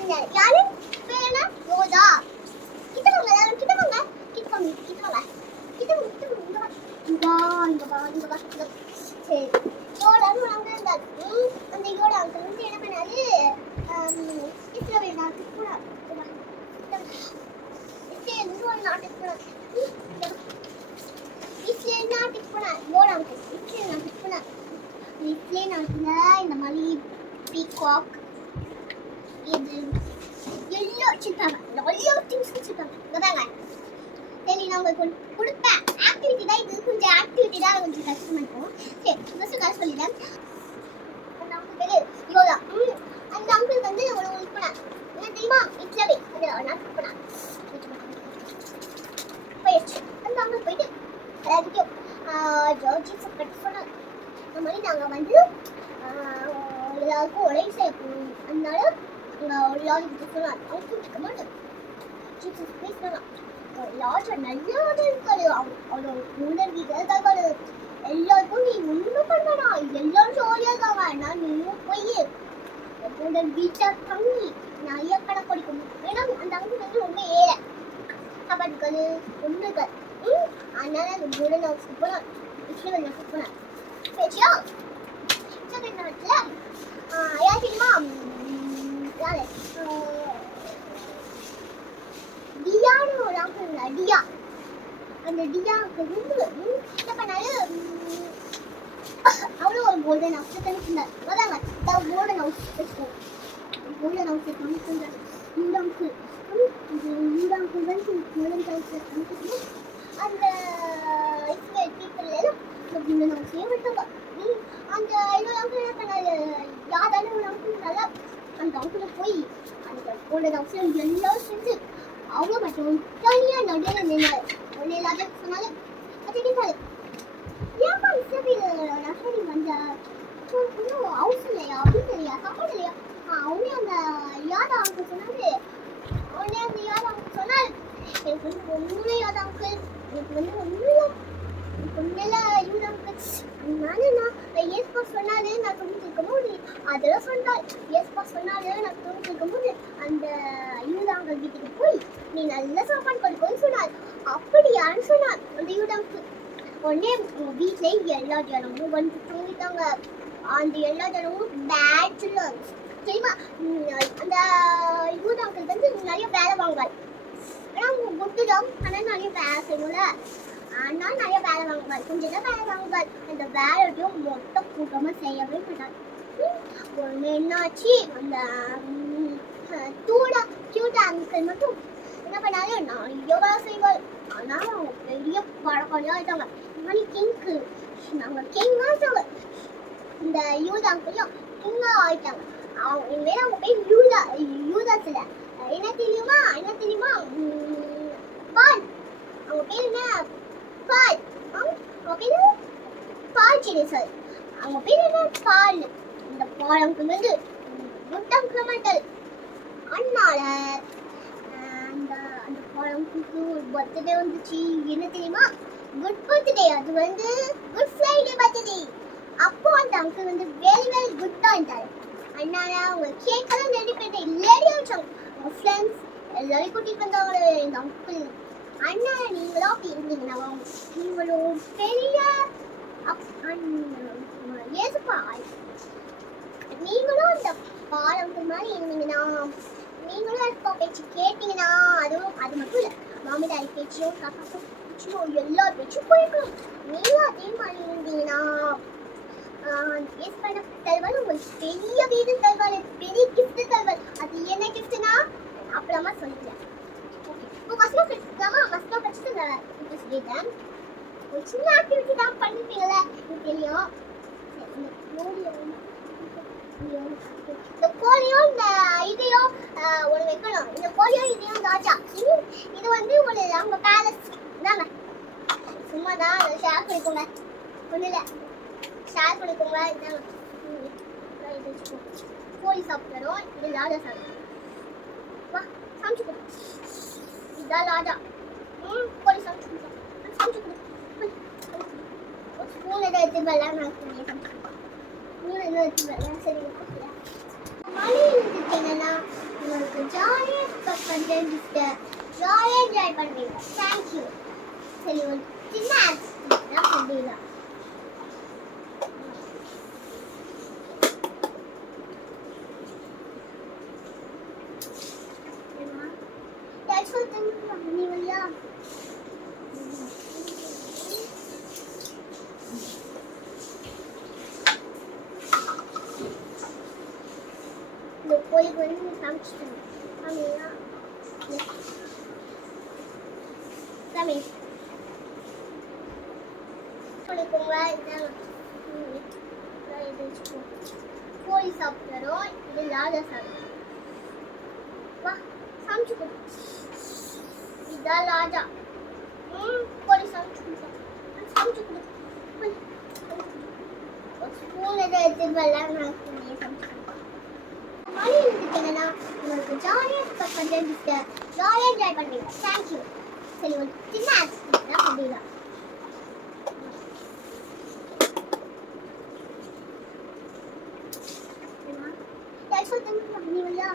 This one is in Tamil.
இருந்தாரு யாரு பேர் என்ன யோதா கிட்ட வாங்க எல்லாரும் கிட்ட வாங்க கிட்ட வாங்க கிட்ட வாங்க கிட்ட வாங்க கிட்ட வாங்க இங்க வா இங்க வா இங்க வா இங்க வா சரி யோடான்னு ஒரு அங்கிள் இருந்தாரு ம், அந்த யோடா அங்கிள் வந்து என்ன பண்ணாரு இஸ்ரேல் நாட்டுக்கு போனார் இஸ்ரேல் ஒரு நாட்டுக்கு போனார் ம், இங்க வா. இஸ்ரேல் நாட்டுக்கு போனார் யோடா அங்கிள் இஸ்ரேல் நாட்டுக்கு போனார் இஸ்ரேல் நாட்டுல இந்த மாதிரி பீகாக் இது எல்லாம் வச்சிருக்காங்க நிறைய திங்ஸ் வச்சிருக்காங்க இங்க சரி நான் உங்களுக்கு ஒன்று கொடுப்பேன். ஆக்டிவிட்டி தான் இது. கொஞ்சம் ஆக்டிவிட்டி தான் கொஞ்சம் கஷ்டமா இருக்கும். சரி ஃபர்ஸ்ட் காசு சொல்லிடுறேன். அந்த அங்கிள் பேரு யோகா. அந்த அங்கிள் வந்து ஒரு உங்களுக்கு போனேன் என்ன தெரியுமா? இட்லவே. அந்த நான் போனேன் போயிடுச்சு. அந்த அங்கிள் போயிட்டு எல்லாத்தையும் ஜார்ஜி கட் சொன்னாங்க இந்த மாதிரி நாங்கள் வந்து எல்லாருக்கும் உதவி செய்ய போகணும் அதனால அவங்க இருக்க மாட்டேன் ஜீசஸ் பேசினாங்க லாஜ நல்லா இருக்காரு அவரோட உணர்விகள் தகவல் எல்லாருக்கும் நீ ஒன்றும் பண்ணடா எல்லாரும் ஜாலியாக இருக்காங்க நான் நீயும் போய் உன்னோட வீட்டில் தங்கி நிறைய கணக்கு படிக்கணும் ஏன்னா அந்த அங்கு வந்து ரொம்ப ஏழை கபடிகள் ஒன்றுகள் அதனால அந்த மூட நான் போனேன் இஸ்ரேல் ஹவுஸ்க்கு போனேன் சரியா இஸ்ரேல் நாட்டில் ஏன் தெரியுமா டியான்னு ஒரு அங்கிள் இருந்தா டியா அந்த டியாவுக்கு ரொம்ப ம், பண்ணாரு அவளும் ஒரு கோல்டன் ஹவுஸ் கணிச்சிருந்தார் அதாங்க கோல்டன் ஹவுஸ் கோல்டன் ஹவுஸ் கணிச்சிருந்தார் இந்த அங்கிள் இந்த அங்கிள் வந்து கோல்டன் ஹவுஸ் அந்த பீப்புள் எல்லாம் கோல்டன் ஹவுஸையே அந்த இன்னொரு அங்கிள் என்ன பண்ணாரு யாராலும் ஒரு அங்கிள் நல்லா அந்த கோல்டன் ஹவுஸ்ல எல்லாம் செஞ்சு அவங்க மட்டும் தனியா நடுவில் நின்று ஒன்று எல்லாத்தையும் சொன்னாலே அது கேட்டாரு ஏமா இசைப்பில் நகரி வந்த இன்னும் ஹவுஸ் இல்லையா அப்படின்னு இல்லையா சாப்பாடு இல்லையா அவனே அந்த யாதா அவங்க சொன்னாரு அவனே அந்த யாதா அவங்க சொன்னாரு எனக்கு வந்து ஒன்றுமே யாதா அங்கிள் எனக்கு வந்து ஒன்றும் இல்லை ஒன்றும் யூதா அங்கிள் சொன்னாலே நான் துணி சொன்னாரு முடியும் அதெல்லாம் சொன்னார் ஏஸ்பா சொன்னாலே நான் தூங்கிட்டு முடியும் அந்த யூதா வீட்டுக்கு போய் நீ நல்லா சாப்பாடு கொடுக்கணும்னு சொன்னார் அப்படியான்னு சொன்னார் அந்த யூதா அங்கிள் உடனே வீட்டிலே எல்லா ஜனமும் வந்து தூங்கிட்டாங்க அந்த எல்லா ஜனமும் பேட் சரிமா உம், அந்த யூத் அங்கிள் வந்து நிறைய வேலை வாங்குவார் ஆனால் அவங்க குட்டு ஆனால் நிறைய வேலை செய்யணும்ல ஆனால் நிறைய வேலை வாங்குவார். கொஞ்சம் தான் வேலை வாங்குவார். அந்த வேலையும் மொத்த கூட்டமாக செய்யவே மாட்டார் ஒன்று என்னாச்சு? அந்த தூடா கியூட்டா அங்கிள் மட்டும் என்ன பண்ணாரு? நிறைய வேலை செய்வார். ஆனால் அவங்க பெரிய பழக்கொழியாக ஆயிட்டாங்க. மணி கிங்கு நாங்கள் கிங் ஆயிட்டாங்க இந்த யூதா அங்கிளும் கிங்காக ஆயிட்டாங்க. அவங்க இனிமேல் அவங்க பேர் யூதா யூதாஸ் இல்ல என்ன தெரியுமா? என்ன தெரியுமா? பால். அவங்க பேர் என்ன? பால். அவங்க பேர்? பால் சீனி சார். அவங்க பேர் என்ன? பால். இந்த பாலம் வந்து குட் அங்கிள் அதனால அந்த அந்த பால் ஒரு பர்த்டே வந்துச்சு. என்ன தெரியுமா? குட் பர்த்டே அது வந்து குட் ஃப்ரைடே பர்த்டே அப்போ அந்த அங்கிள் வந்து வெரி வெரி குட் தான் இருந்தாரு. அதனால அவங்க கேக்கெல்லாம் ரெடி பண்ணிட்டு இல்லடி வச்சாங்க. அவங்க ஃப்ரெண்ட்ஸ் எல்லாரையும் கூட்டிகிட்டு வந்தாங்க இந்த அங்கிள் அண்ணா நீங்களும் அப்படி இருந்தீங்கன்னா நீங்களும் பெரிய அப்- ஏசுப்பா நீங்களும் இந்த பாலங்கள் மாதிரி இருந்தீங்கன்னா நீங்களும் அப்பா பேச்சு கேட்டீங்கன்னா அதுவும் அது மட்டும் இல்லை மாமிதாரி டாடி பேச்சையும் காக்கா பேச்சும் எல்லா பேச்சும் போயிருக்கணும் நீங்களும் அதே மாதிரி இருந்தீங்கன்னா எஸ் பண்ண உங்களுக்கு பெரிய வீடு தல்வால் பெரிய கிஃப்ட் தல்வால் அது என்ன கிஃப்ட்னா அப்புறமா சொல்லிக்கிறேன் ஓகே இப்போ மஸ்லோ கடிச்சிக்கலாமா மஸ்லோ கடிச்சிட்டு சொல்லிட்டேன். ஒரு சின்ன ஆக்டிவிட்டி தான் பண்ணிருப்பீங்கல்ல எனக்கு தெரியும். இந்த கோழியோ இந்த இதையோ ஒன்று வைக்கணும். இந்த கோழியோ இதையும் ராஜா இது வந்து ஒரு அவங்க பேலஸ் தாங்க சும்மா தான் ஷேர் பண்ணிக்கோங்க. ஒன்றும் இல்லை. ஷேர் பண்ணிக்கோங்க. இதாங்க. இதான் கோழி சாப்பிடணும். இது ராஜா சாப்பிடணும். இதான் ராஜா ம் கோழி சமைச்சு கொடு சமைச்சு கொடு போய், சமைச்சு கொடு. ஒரு ஸ்பூன் எதாவது எடுத்து வரலாம் நான் சமைச்சு கொடு. ஸ்பூன் எதாவது எடுத்து வரலாம் சரி ஓகே. மணி இருந்துச்சு என்னன்னா உங்களுக்கு பண்றேன் சிஸ்டர் ஜாலியாக என்ஜாய் பண்ணுவீங்க தேங்க்யூ சரி ஒரு சின்ன ஆக்சிடென்ட் தான் ஒருத்தங்க நீ வழியா இந்த கோயிலுக்கு வந்து நீ சமைச்சிட்டேன் ஆமையா சாமி குளிக்குங்க இதாங்க ம், இதான் இது வச்சுக்கோ. கோழி வா சமைச்சு நான் நீ சமைச்சு கொடுப்பேன் மணி இருந்துச்சுங்கன்னா உங்களுக்கு ஜாலியாக ஸ்பெண்ட் பண்ணுறேன் சிஸ்டர் ஜாலியாக என்ஜாய் பண்ணுவீங்க தேங்க்யூ சரி ஒரு சின்ன ஆக்சிடென்ட் தான் பண்ணிடலாம் ஏதாச்சும் ஒருத்தங்க நீ வழியா